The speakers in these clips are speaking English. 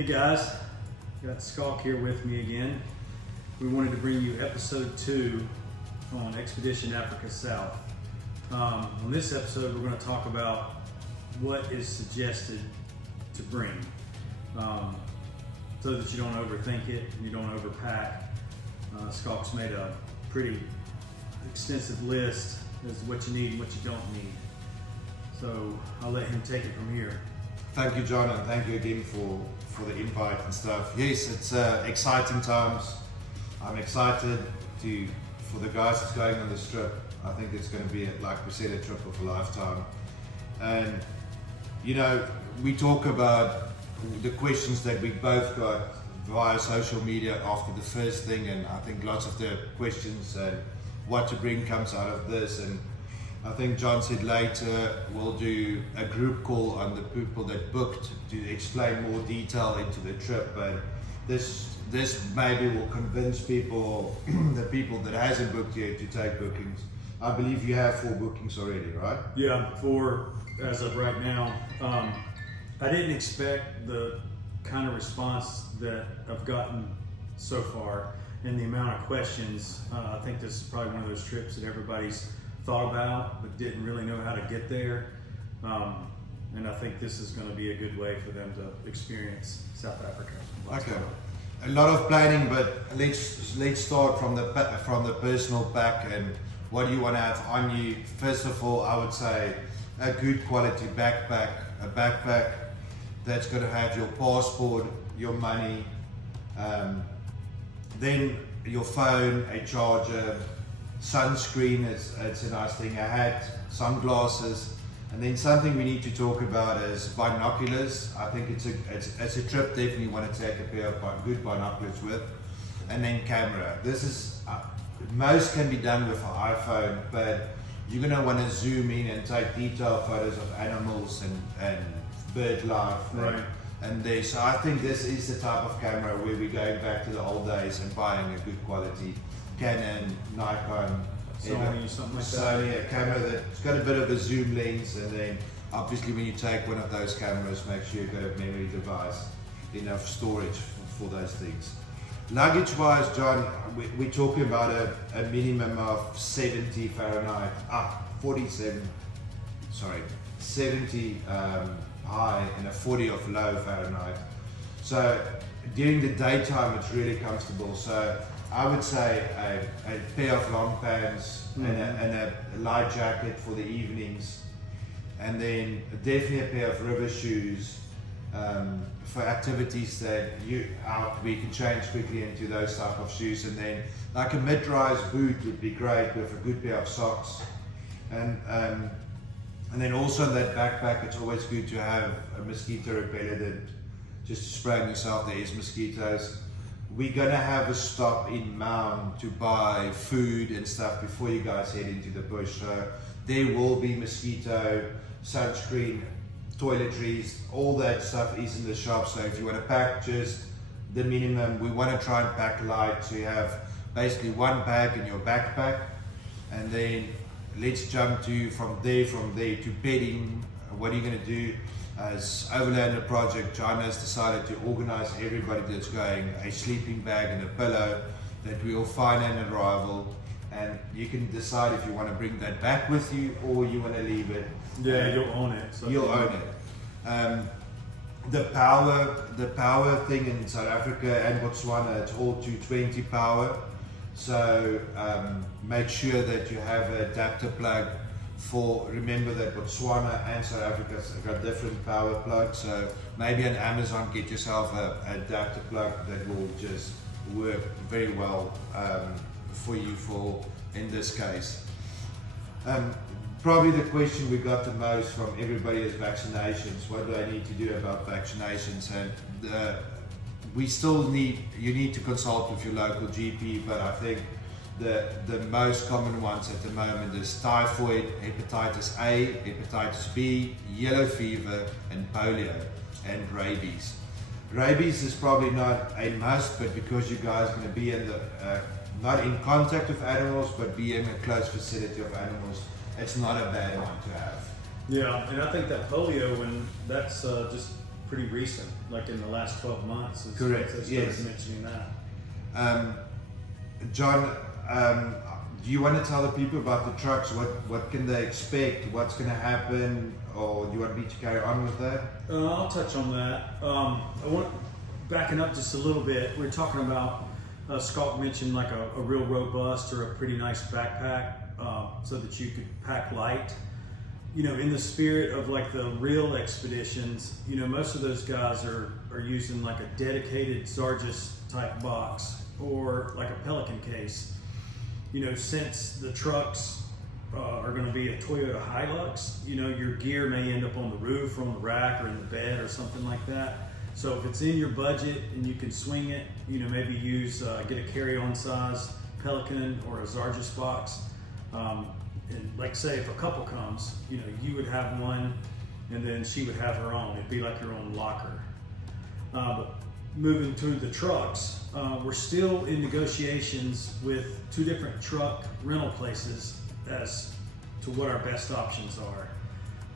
Hey guys, got Skalk here with me again. We wanted to bring you episode 2 on Expedition Africa South. On this episode, we're going to talk about what is suggested to bring, so that you don't overthink it and you don't overpack. Skalk's made a pretty extensive list as to what you need and what you don't need. So I'll let him take it from here. Thank you, John, and thank you again for the invite and stuff. Yes, it's exciting times. I'm excited for the guys that's going on this trip. I think it's going to be, like we said, a trip of a lifetime. And you know, we talk about the questions that we both got via social media after the first thing, and I think lots of the questions and what to bring comes out of this. And I think John said later we'll do a group call on the people that booked to explain more detail into the trip. But this maybe will convince people, the people that hasn't booked yet, to take bookings. I believe you have 4 bookings already, right? Yeah, 4 as of right now. I didn't expect the kind of response that I've gotten so far and the amount of questions. I think this is probably one of those trips that everybody's thought about but didn't really know how to get there. And I think this is going to be a good way for them to experience South Africa. Okay. A lot of planning, but let's start from the personal pack and what do you want to have on you. First of all, I would say a good quality backpack, a backpack that's going to have your passport, your money, then your phone, a charger, sunscreen, it's a nice thing, a hat, sunglasses, and then something we need to talk about is binoculars. I think it's a trip definitely want to take a pair of good binoculars with, and then camera. This is most can be done with an iPhone, but you're going to want to zoom in and take detailed photos of animals and bird life. Right. And so I think this is the type of camera where we're going back to the old days and buying a good quality Canon, Nikon, Sony, something like that. Sony, a camera that's got a bit of a zoom lens, and then obviously when you take one of those cameras, make sure you've got a memory device, enough storage for those things. Luggage wise, John, we're talking about a minimum of 70 Fahrenheit, 70 high and a 40 of low Fahrenheit. So during the daytime it's really comfortable. So I would say a pair of long pants and a light jacket for the evenings, and then definitely a pair of river shoes for activities that we can change quickly into those type of shoes. And then like a mid-rise boot would be great with a good pair of socks. And then also in that backpack, it's always good to have a mosquito repellent, just to spray on yourself. There is mosquitoes. We're gonna have a stop in Maun to buy food and stuff before you guys head into the bush. So there will be mosquito, sunscreen, toiletries, all that stuff is in the shop. So if you want to pack just the minimum, we want to try and pack light, so you have basically one bag in your backpack. And then let's jump from there to bedding. What are you going to do? As Overlander Project, John has decided to organize everybody that's going a sleeping bag and a pillow that we will find on arrival, and you can decide if you want to bring that back with you or you want to leave it. Yeah, you'll own it. So You'll own it. The power thing in South Africa and Botswana, it's all 220 power. So make sure that you have an adapter plug. Remember that Botswana and South Africa have got different power plugs. So maybe on Amazon get yourself an adapter plug that will just work very well for you in this case. Probably the question we got the most from everybody is vaccinations. What do I need to do about vaccinations? And you need to consult with your local GP, but I think the most common ones at the moment is typhoid, hepatitis A, hepatitis B, yellow fever, and polio, and rabies. Rabies is probably not a must, but because you guys are going to be not in contact with animals, but be in a close vicinity of animals, it's not a bad one to have. Yeah, and I think that polio, when that's just pretty recent, like in the last 12 months. Correct, They started yes. mentioning that. John, do you want to tell the people about the trucks? What can they expect? What's going to happen? Or do you want me to carry on with that? I'll touch on that. I want backing up just a little bit. We were talking about Scott mentioned like a real robust or a pretty nice backpack, so that you could pack light. You know, in the spirit of like the real expeditions, you know, most of those guys are using like a dedicated Zargis type box or like a Pelican case. You know, since the trucks are going to be a Toyota Hilux, you know, your gear may end up on the roof or on the rack or in the bed or something like that. So if it's in your budget and you can swing it, you know, maybe use, get a carry-on size Pelican or a Zargis box. And like say if a couple comes, you know, you would have one and then she would have her own. It'd be like your own locker. But moving to the trucks, we're still in negotiations with 2 different truck rental places as to what our best options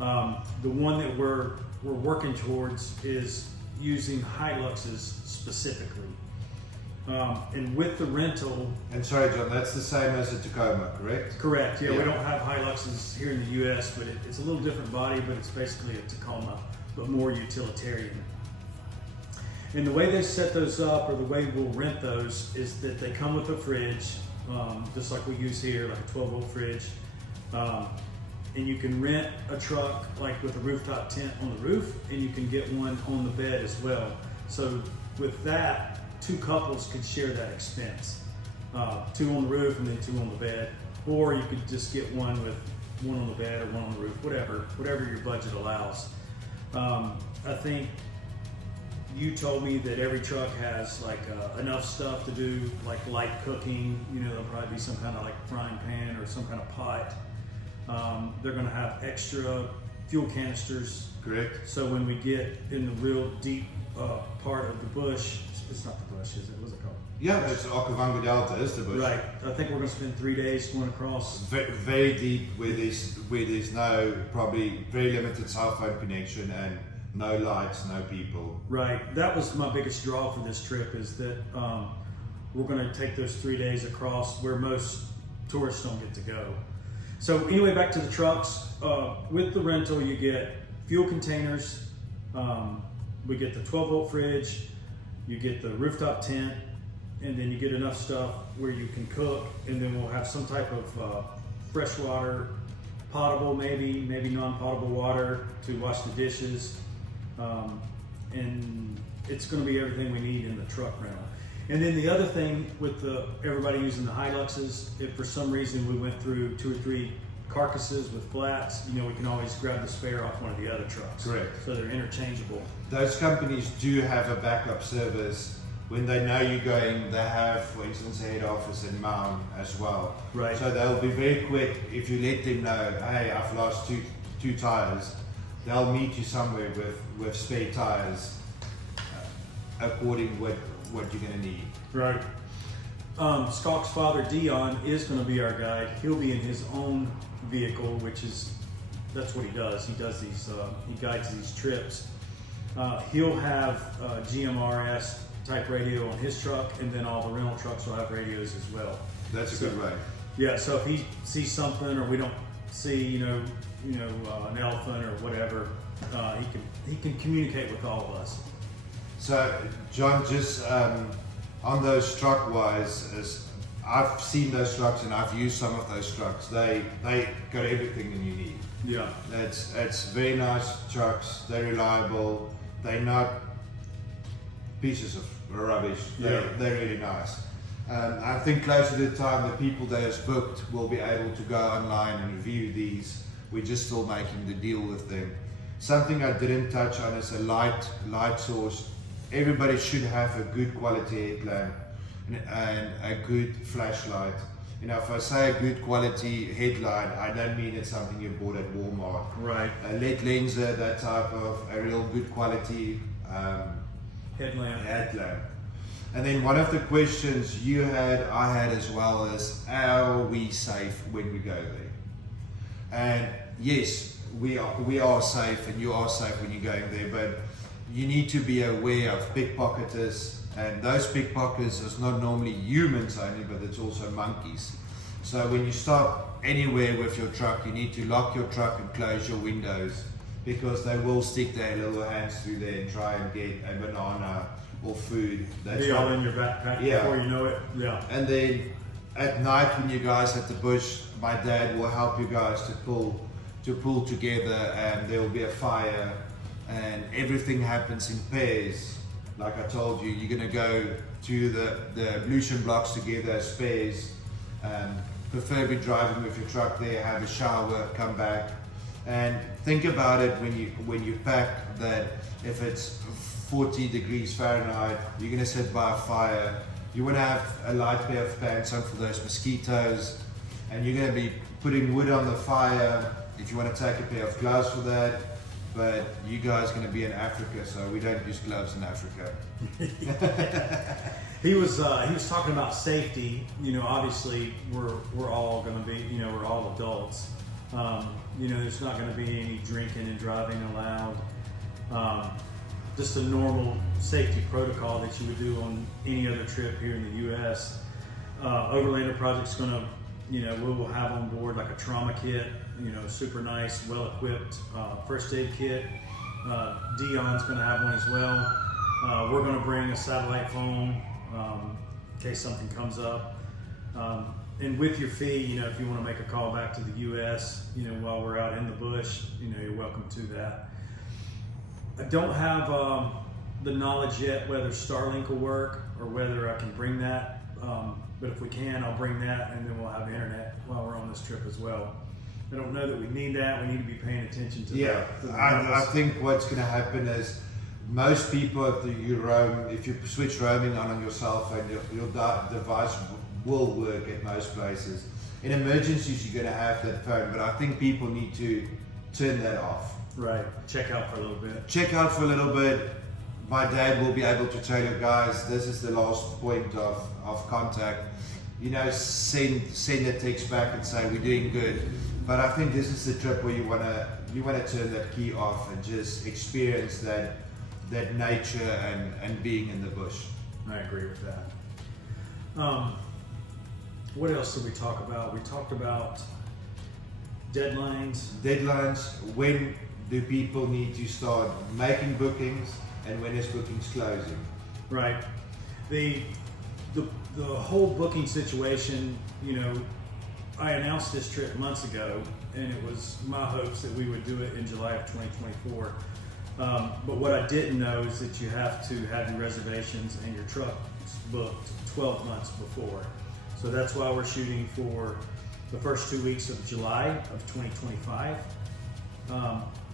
are. The one that we're working towards is using Hiluxes specifically. And with the rental, And sorry, John, that's the same as a Tacoma, correct? correct, yeah, Yeah. we don't have Hiluxes here in the US, but it's a little different body, but it's basically a Tacoma, but more utilitarian. And the way they set those up, or the way we'll rent those, is that they come with a fridge, just like we use here, like a 12-volt fridge. And you can rent a truck like with a rooftop tent on the roof, and you can get one on the bed as well. So with that, 2 couples could share that expense. 2 on the roof and then 2 on the bed. Or you could just get one with 1 on the bed or 1 on the roof, whatever your budget allows. I think you told me that every truck has like enough stuff to do like light cooking. You know, there'll probably be some kind of like frying pan or some kind of pot. They're going to have extra fuel canisters. Correct. So when we get in the real deep part of the bush, it's not the bush, is it? What's it called? Yeah, it's Okavango Delta, is the bush. Right. I think we're going to spend 3 days going across. Very, very deep where there's no, probably very limited cell phone connection and no lights, no people. Right. That was my biggest draw for this trip, is that we're going to take those 3 days across where most tourists don't get to go. So anyway, back to the trucks. With the rental, you get fuel containers. We get the 12-volt fridge. You get the rooftop tent, and then you get enough stuff where you can cook, and then we'll have some type of freshwater, potable maybe non-potable water to wash the dishes. And it's going to be everything we need in the truck rental. And then the other thing with everybody using the Hiluxes, if for some reason we went through 2 or 3 carcasses with flats, you know, we can always grab the spare off one of the other trucks. Correct. So they're interchangeable. Those companies do have a backup service. When they know you're going, they have, for instance, a head office in Maun as well. Right. So they'll be very quick if you let them know, hey, I've lost two tires. They'll meet you somewhere with spare tires according what you're going to need. Right. Scott's father, Dion, is going to be our guide. He'll be in his own vehicle, that's what he does. He does these, he guides these trips. He'll have GMRS type radio on his truck, and then all the rental trucks will have radios as well. That's a good way. Yeah, so if he sees something or we don't see, an elephant or whatever, he can communicate with all of us. So, John, just on those truck wise, I've seen those trucks and I've used some of those trucks. They got everything that you need. Yeah. It's very nice trucks. They're reliable. They're not pieces of rubbish. They're really nice. I think closer to the time, the people that has booked will be able to go online and review these. We're just still making the deal with them. Something I didn't touch on is a light source. Everybody should have a good quality headlamp and a good flashlight. You know, if I say a good quality headlight, I don't mean it's something you bought at Walmart. Right. A LED lenser, that type of a real good quality Headlamp. And then one of the questions I had as well is, are we safe when we go there? And yes, we are safe, and you are safe when you're going there, but you need to be aware of pickpocketers, and those pickpocketers is not normally humans only, but it's also monkeys. So when you stop anywhere with your truck, you need to lock your truck and close your windows, because they will stick their little hands through there and try and get a banana or food. Be all in your backpack before you know it. Yeah. And then at night when you guys at the bush, my dad will help you guys to pull together, and there will be a fire, and everything happens in pairs. Like I told you, you're gonna go to the ablution blocks together as pairs. Preferably driving with your truck there, have a shower, come back, and think about it when you pack that if it's 40 degrees Fahrenheit, you're gonna sit by a fire. You want to have a light pair of pants on for those mosquitoes, and you're going to be putting wood on the fire if you want to take a pair of gloves for that. But you guys are going to be in Africa, so we don't use gloves in Africa. He was talking about safety. You know, obviously we're all going to be, you know, we're all adults. You know, there's not going to be any drinking and driving allowed. Just a normal safety protocol that you would do on any other trip here in the U.S. Overlander Project's going to, you know, we will have on board like a trauma kit, you know, super nice, well-equipped first aid kit. Dion's going to have one as well. We're going to bring a satellite phone in case something comes up. And with your fee, you know, if you want to make a call back to the U.S., you know, while we're out in the bush, you know, you're welcome to that. I don't have the knowledge yet whether Starlink will work or whether I can bring that. But if we can, I'll bring that, and then we'll have internet while we're on this trip as well. I don't know that we need that. We need to be paying attention to I think what's going to happen is most people, if you switch roaming on your cell phone, your device will work at most places. In emergencies, you're going to have that phone, but I think people need to turn that off. Right. Check out for a little bit. Check out for a little bit. My dad will be able to tell you guys, this is the last point of contact. You know, send a text back and say we're doing good. But I think this is the trip where you wanna turn that key off and just experience that nature and being in the bush. I agree with that. What else did we talk about? We talked about deadlines. When do people need to start making bookings, and when is bookings closing? Right. The whole booking situation, you know, I announced this trip months ago, and it was my hopes that we would do it in July of 2024. But what I didn't know is that you have to have your reservations and your trucks booked 12 months before. So that's why we're shooting for the first 2 weeks of July of 2025.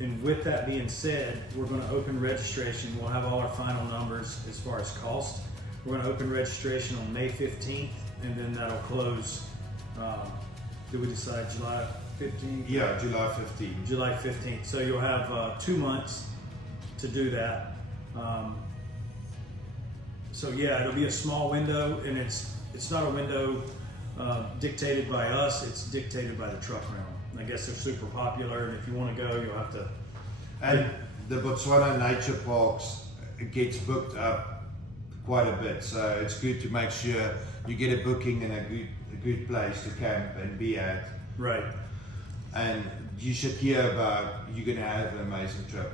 And with that being said, we're going to open registration. We'll have all our final numbers as far as cost. We're going to open registration on May 15th, and then that'll close. Did we decide July 15th? Yeah, July 15th. July 15th. So you'll have 2 months to do that. So yeah, it'll be a small window, and it's not a window dictated by us. It's dictated by the truck rental. I guess they're super popular, and if you want to go, you'll have to. And the Botswana nature parks gets booked up quite a bit, so it's good to make sure you get a booking in a good place to camp and be at. Right. And you should hear about you're going to have an amazing trip.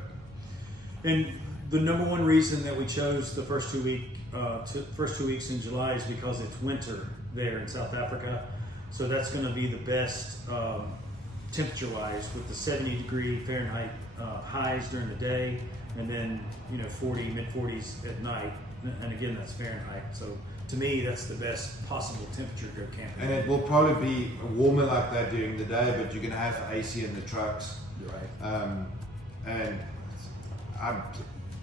And the number one reason that we chose the first 2 weeks in July is because it's winter there in South Africa. So that's going to be the best temperature-wise, with the 70-degree Fahrenheit highs during the day, and then mid-40s at night. And again, that's Fahrenheit. So to me, that's the best possible temperature to go camping. And it will probably be warmer like that during the day, but you're going to have AC in the trucks. Right. And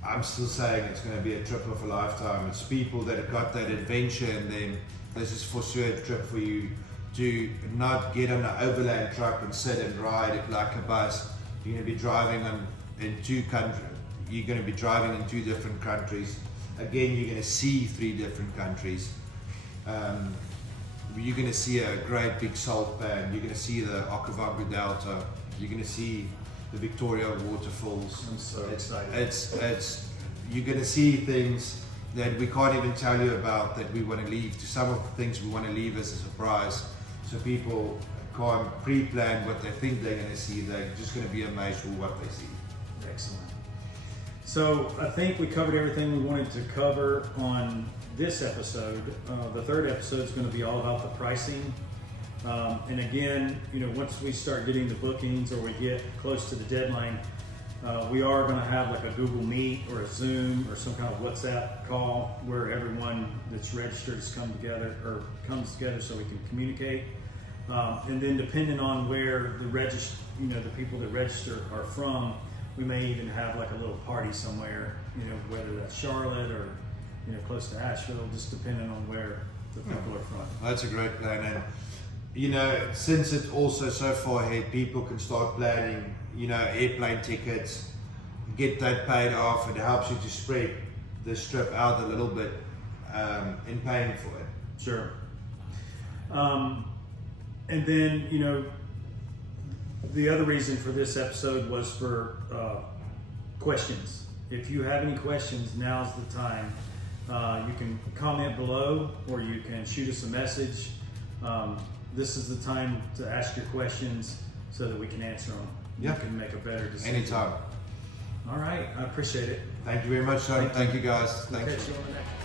I'm still saying it's going to be a trip of a lifetime. It's people that have got that adventure in them. This is for sure a trip for you to not get on an overland truck and sit and ride it like a bus. You're going to be driving in 2 countries. You're going to be driving in 2 different countries. Again, you're going to see 3 different countries. You're going to see a great big salt pan. You're going to see the Okavango Delta. You're going to see the Victoria waterfalls. I'm so excited. It's you're going to see things that we can't even tell you about that we want to leave. To some of the things we want to leave as a surprise, so people can't pre-plan what they think they're going to see. They're just going to be amazed with what they see. Excellent. So I think we covered everything we wanted to cover on this episode. The third episode is going to be all about the pricing. And again, once we start getting the bookings or we get close to the deadline, we are going to have like a Google Meet or a Zoom or some kind of WhatsApp call where everyone that's registered comes together so we can communicate. And then depending on where the people that register are from, we may even have like a little party somewhere, whether that's Charlotte or close to Asheville, just depending on where the people are from. That's a great plan. And since it's also so far ahead, people can start planning, airplane tickets, get that paid off. It helps you to spread this trip out a little bit in paying for it. Sure. And then, the other reason for this episode was for questions. If you have any questions, now's the time. You can comment below or you can shoot us a message. This is the time to ask your questions so that we can answer them. Yeah. You can make a better decision. Anytime. All right. I appreciate it. Thank you very much, Tony. Thank you guys. We'll Thanks. catch you on the next.